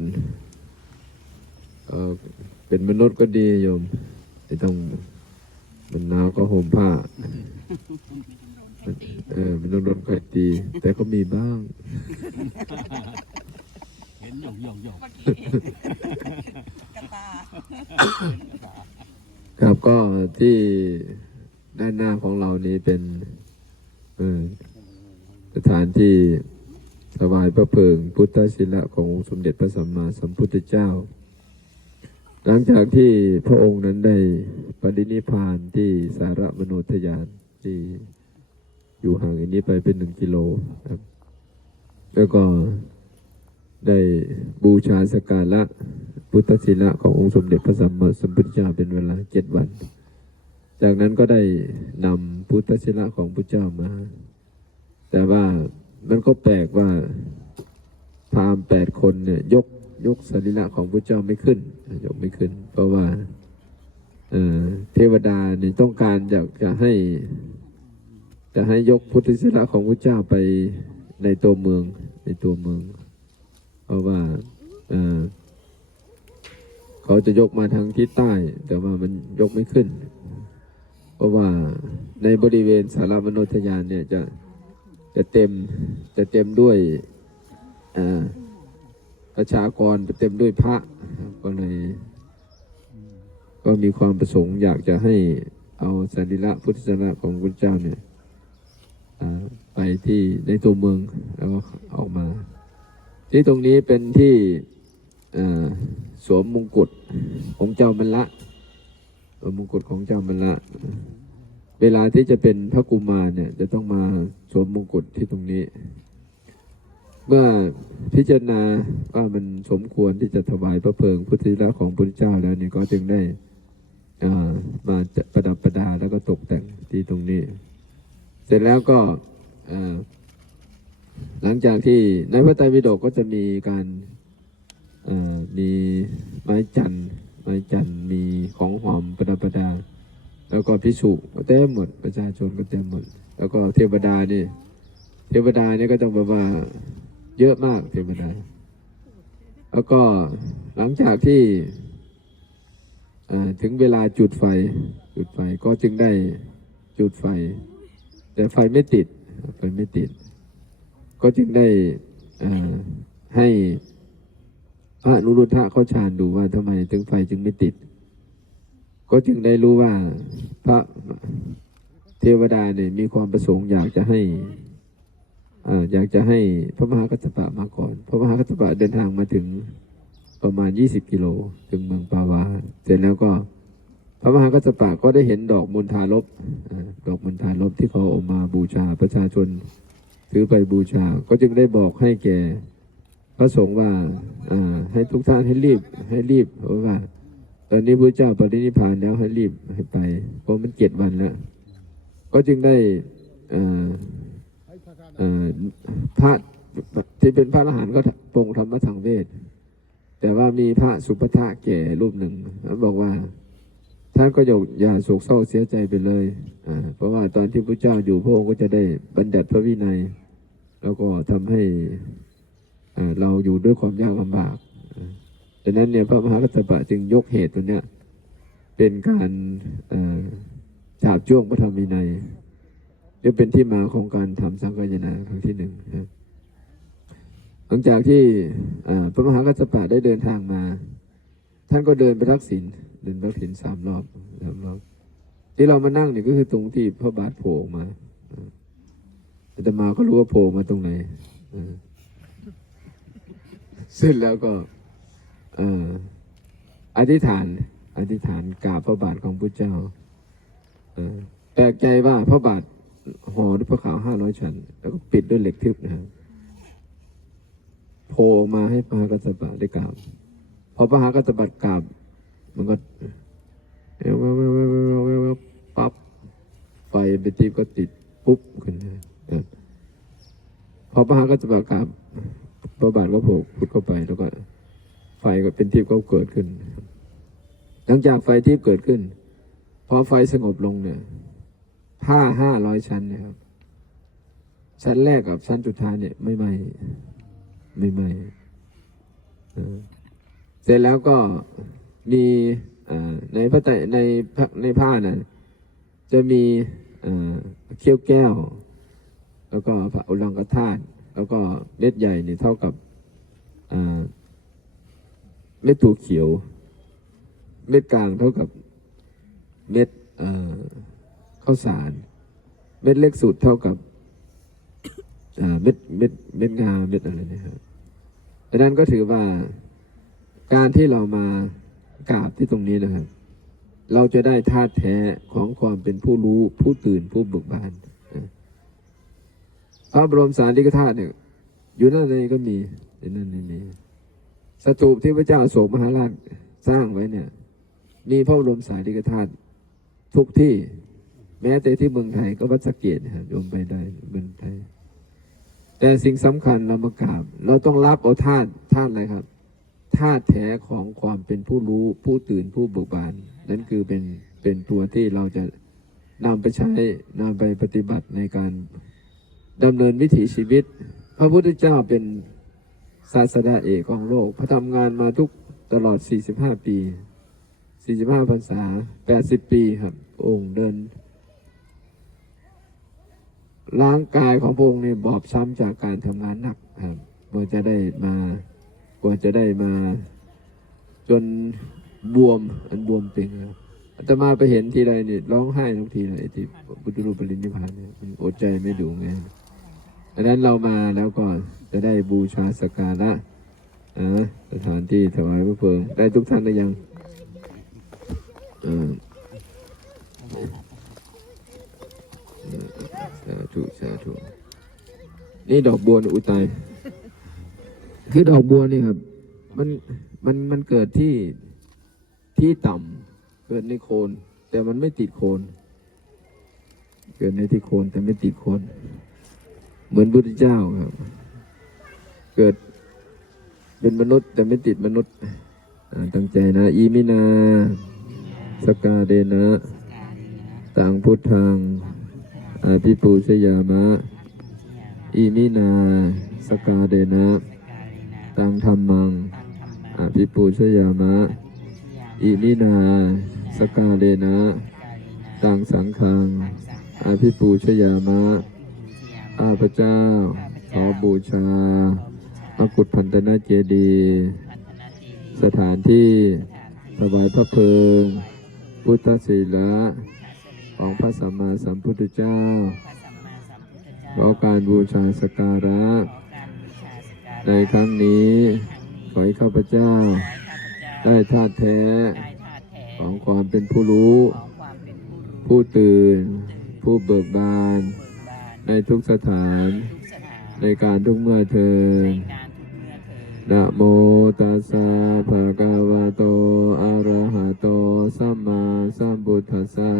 อุ่นเป็นมนุษย์ก็ดีโยมไม่ต้องมันหนาวก็ห่มผ้าไม่ต้องโดนใครตีแต่ก็มีบ้างเห็นหยอกกระตาครับก็ที่ด้านหน้าของเรานี้เป็นสถานที่ถวายพระเพลิงพุทธศิลาขององค์สมเด็จพระสัมมาสัมพุทธเจ้าหลังจากที่พระองค์นั้นได้ปรินิพพานที่สารมโนทยานที่อยู่ห่างอันนี้ไปเป็น1 กิโลครับแล้วก็ได้บูชาสักการะพุทธศิลาขององค์สมเด็จพระสัมมาสัมพุทธเจ้าเป็นเวลา7 วันจากนั้นก็ได้นำพุทธศิลาของพระเจ้ามาแต่ว่ามันก็แปลกว่าพราหมณ์8 คนเนี่ยยกสรีระของพระเจ้าไม่ขึ้นยกไม่ขึ้นเพราะว่าเทวดาเนี่ยต้องการอยากจะให้ยกพุทธศิลาของพระเจ้าไปในตัวเมืองเพราะว่าเขาจะยกมาทางทิศใต้แต่ว่ามันยกไม่ขึ้นเพราะว่าในบริเวณสารมโนทยานเนี่ยจะเต็มด้วยประชากรเต็มด้วยพระก็เลยก็มีความประสงค์อยากจะให้เอาสรีระพุทธศิลาของพระเจ้าเนี่ยไปที่ในตัวเมืองแล้วก็ออกมาที่ตรงนี้เป็นที่สวมมงกุฎของเจ้ามัลละมงกุฎของเจ้ามัลละเวลาที่จะเป็นพระกุมารเนี่ยจะต้องมาสวมมงกุฎที่ตรงนี้เมื่อพิจารณาว่ามันสมควรที่จะถวายพระเพลิงพุทธศิลาของพระพุทธเจ้าแล้วนี่ก็จึงได้มาประดับประดาแล้วก็ตกแต่งที่ตรงนี้เสร็จแล้วก็หลังจากที่ในพระไตรปิฎกก็จะมีการมีไม้จันทร์มีของหอมประดับประดาแล้วก็ภิกษุเต็มหมดประชาชนก็เต็มหมดแล้วก็เทวดานี่ก็ต้องแบบว่าเยอะมากเทวดาแล้วก็หลังจากที่ถึงเวลาจุดไฟก็จึงได้จุดไฟแต่ไฟไม่ติดก็จึงได้ให้พระอนุรุทธะเขาฌานดูว่าทำไมถึงไฟจึงไม่ติดก็จึงได้รู้ว่าพระเทวดาเนี่ยมีความประสงค์อยากจะให้พระมหากัสสปะมาก่อนพระมหากัสสปะเดินทางมาถึงประมาณ20 กิโลถึงเมืองปาวาเสร็จแล้วก็พระมหากัสสปะก็ได้เห็นดอกมณฑาลพที่เขาเอามาบูชาประชาชนถือไปบูชาก็จึงได้บอกให้แก่พระสงฆ์ว่าให้ทุกท่านให้รีบเพราะว่าตอนนี้พระเจ้าปรินิพพานแล้วให้รีบให้ไปเพราะมัน7 วันแล้วก็จึงได้พระที่เป็นพระอรหันต์ก็ปรงธรรมทางเวทแต่ว่ามีพระสุปทะแก่รูปหนึ่งบอกว่าท่านก็อย่าโศกเศร้าเสียใจไปเลยเพราะว่าตอนที่พระเจ้าอยู่พระองค์ก็จะได้บัญญัติพระวินัยแล้วก็ทำให้เราอยู่ด้วยความยากลำบากดังนั้นเนี่ยพระมหากัสสปะจึงยกเหตุตัวเนี้ยเป็นการฉาบจ้วงพระธรรมวินัยจะเป็นที่มาของการทำสังฆายนาครั้งที่1นะหลังจากที่พระมหากัสสปะได้เดินทางมาท่านก็เดินไปรักศีล3 รอบที่เรามานั่งเนี่ยก็คือตรงที่พระบาทโผล่มาอาตมาก็รู้ว่าโผล่มาตรงไหนเสร็จแล้วก็อธิษฐานกราบพระบาทของพระเจ้าแปลกใจว่าพระบาทห่อด้วยผ้าขาว500 ชั้นแล้วก็ปิดด้วยเหล็กทึบนะครับโผล่มาให้พระมหากัสสปะได้กราบพอพระมหากัสสปะกราบมันก็ปั๊บไฟไปติดก็ติดปุ๊บขึ้นนะพอพระมหากัสสปะกราบพระบาทก็โผล่พุทธเข้าไปแล้วก็ไฟก็เป็นทิพย์ก็เกิดขึ้นหลังจากไฟทิพย์เกิดขึ้นพอไฟสงบลงเนี่ยผ้า500 ชั้นนะครับชั้นแรกกับชั้นสุดท้ายเนี่ยไม่ไหม้ เออเสร็จแล้วก็มีในพระไตรในผ้าน่ะจะมีเขี้ยวแก้ว แล้วก็พระอุลังกธาตุแล้วก็เม็ดใหญ่นี่เท่ากับเม็ดถั่วเขียว เม็ดกลางเท่ากับเม็ดข้าวสาร เม็ดเล็กสุดเท่ากับเม็ดงาเม็ดอะไรเนี่ยครับดังนั้นก็ถือว่าการที่เรามากราบที่ตรงนี้นะครับ เราจะได้ธาตุแท้ของความเป็นผู้รู้ผู้ตื่นผู้เบิกบานพระบรมสารีริกธาตุเนี่ยอยู่นั่นในก็มีอยู่นั่นนี่มีสถูปที่พระเจ้าอโศกมหาราชสร้างไว้เนี่ยมีพระบรมสารีริกธาตุทุกที่แม้แต่ที่เมืองไทยก็วัดสะเกษนะครับโยมไปได้เมืองไทยแต่สิ่งสำคัญเรามากราบเราต้องรับเอาธาตุอะไรครับธาตุแท้ของความเป็นผู้รู้ผู้ตื่นผู้เบิกบานนั่นคือเป็นตัวที่เราจะนำไปใช้นำไปปฏิบัติในการดำเนินวิถีชีวิตพระพุทธเจ้าเป็นศาสดาเอกของโลกพระทำงานมาทุกตลอด45 ปี45 พรรษา80 ปีครับองค์เดินร่างกายของพระองค์เนี่ยบอบช้ำจากการทำงานหนักครับกว่าจะได้มาจนบวมเป็นครับอาตมาไปเห็นทีไรนี่ร้องไห้ทุกทีเลยที่พุทธรูปปรินิพพานเนี่ยอดใจไม่ดูไงดังนั้นเรามาแล้วก็จะได้บูชาสักการะสถานที่ถวายพระเพลิงได้ทุกท่านหรือยังสาธุนี่ดอกบัวอุทัยคือดอกบัวนี่ครับมันเกิดที่ต่ำเกิดในโคนแต่มันไม่ติดโคนเกิดในที่โคนแต่ไม่ติดโคนเหมือนพุทธเจ้าครับเกิดเป็นมนุษย์แต่ไม่ติดมนุษย์ตั้งใจนะอีมินาสกาเดนะตังพุทธังอาภิปูชยามะอีมินาสกาเดนะตังธัมมังอาภิปูชยามะอิมินาสกาเดนะตังสังฆังอาภิปูชยามะข้าพเจ้าขอบูชาพระกุฏพันธนาเจดีย์สถานที่ถวายพระเพลิงพุทธศีละของพระสัมมาสัมพุทธเจ้าขอการบูชาสักการะในครั้งนี้ขอให้ข้าพเจ้าได้ธาตุแท้ของความเป็นผู้รู้ผู้ตื่นผู้เบิกบานในทุกสถานในการทุกเมื่อเทินนะโมตัสสะภะคะวะโตอะระหะโตสัมมาสัมพุทธัสสะ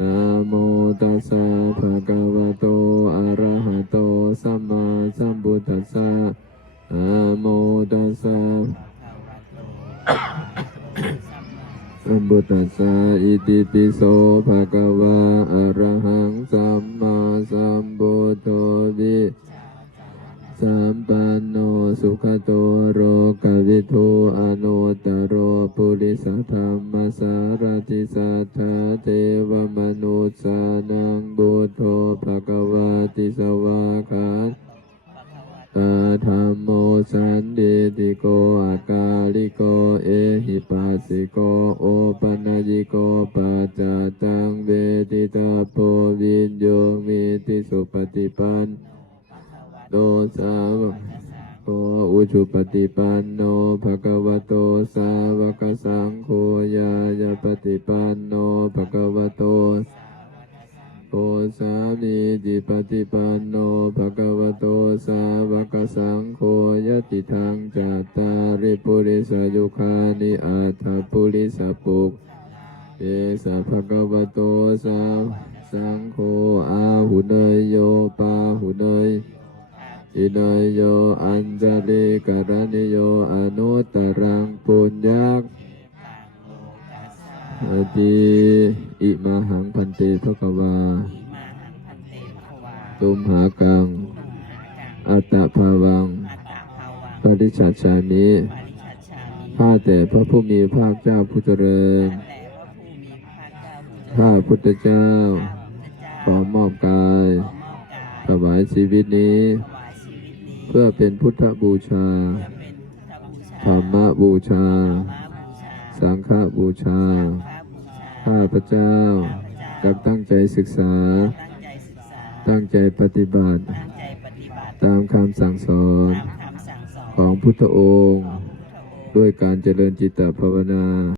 นะโมตัสสะภะคะวะโตอะระหะโตสัมมาสัมพุทธัสสะนะโมตัสสะสัมพุทธัสสะอิติปิโสภะคะวะอะระหังสัมมาสัมพุทโธวิสัมปันโนสุขโตโรกวิทูอนุตตโรปุริสธรรมสารติสัทธาเทวมนุษสานังบุตโธภะคะวะติสวาคาธัมโมสันติติโกอากาลิโกเอหิปัสสิโกโอปัญญิโกปัจจตังเวทิตาโพวิญโยมิติสุปฏิปันโนสาวกโกอุชุปฏิปันโนภะคะวะโตสาวกสังโฆยายาปฏิปันโนภะคะวะโตโอสามีจิปฏิปันโนภะคะวะโตสาวกสังโฆยติทังจัตตาริปุริสยุคานิอัตถปุริสปุกเอสะภะคะวะโตสาวสังโฆอาหุเนยโยปาหุเนยอินยโยอัญจลิกรณิโยอนุตตรังปุญญักติอิมาหังพันเตภคววาตุมหากังอัตตภาวังปริชัชชามิ ข้าแต่พระผู้มีพระภาคเจ้าผู้เจริญ ข้าพุทธเจ้า ขอมอบกาย ถวายชีวิตนี้ เพื่อเป็นพุทธบูชา ธรรมบูชา สังฆบูชา ข้าพเจ้าจะตั้งใจศึกษา ตั้งใจปฏิบัติ ตามคำสั่งสอนของพุทธองค์ ด้วยการเจริญจิตตภาวนา